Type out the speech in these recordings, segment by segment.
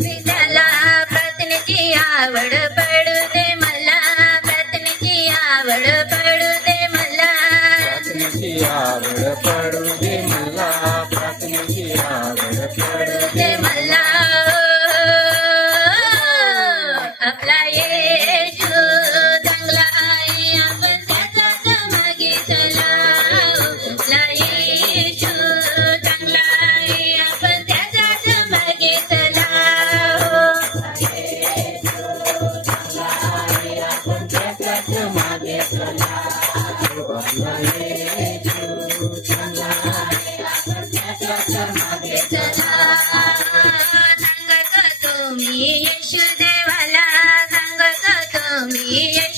तिला प्रतनची आवड पडू दे मला प्रतनची आवड पडू दे मला आवड पडू दे मला लस मागे चला मागे सांगत तुम्ही यशदेवाला सांगत तुम्ही यश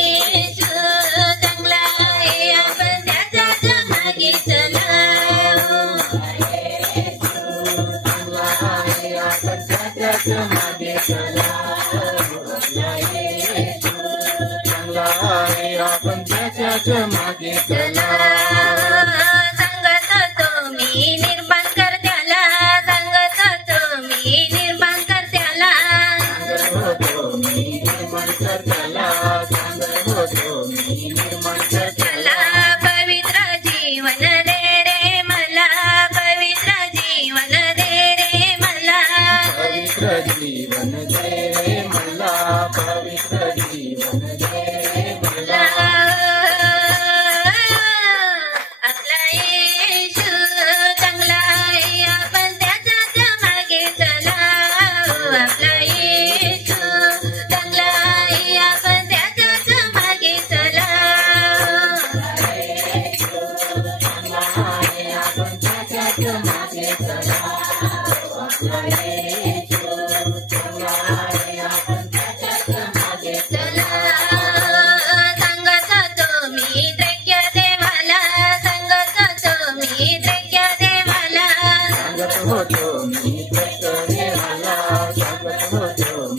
मागे चला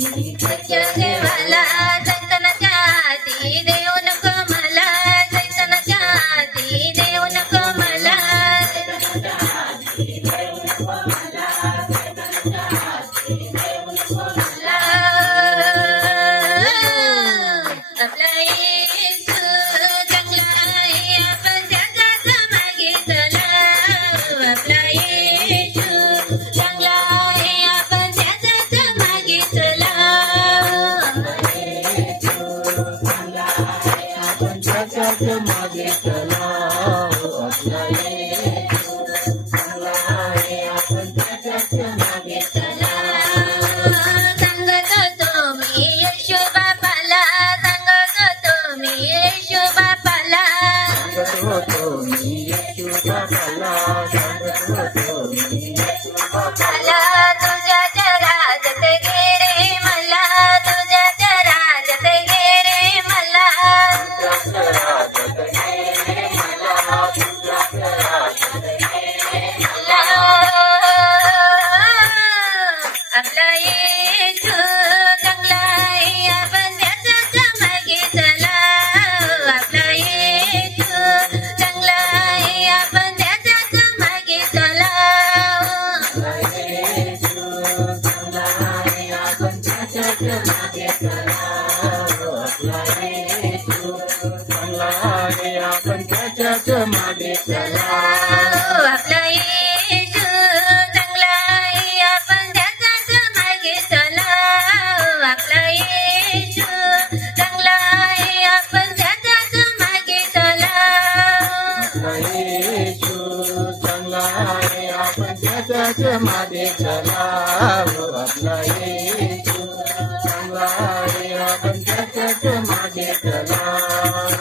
देवाला चैतनाच्या आधी देऊ नको मला चैतनाच्या आधी देऊ नको मला yeah त्याच माझे चला आपला येशू चांगला रे आपण त्याच माझे चला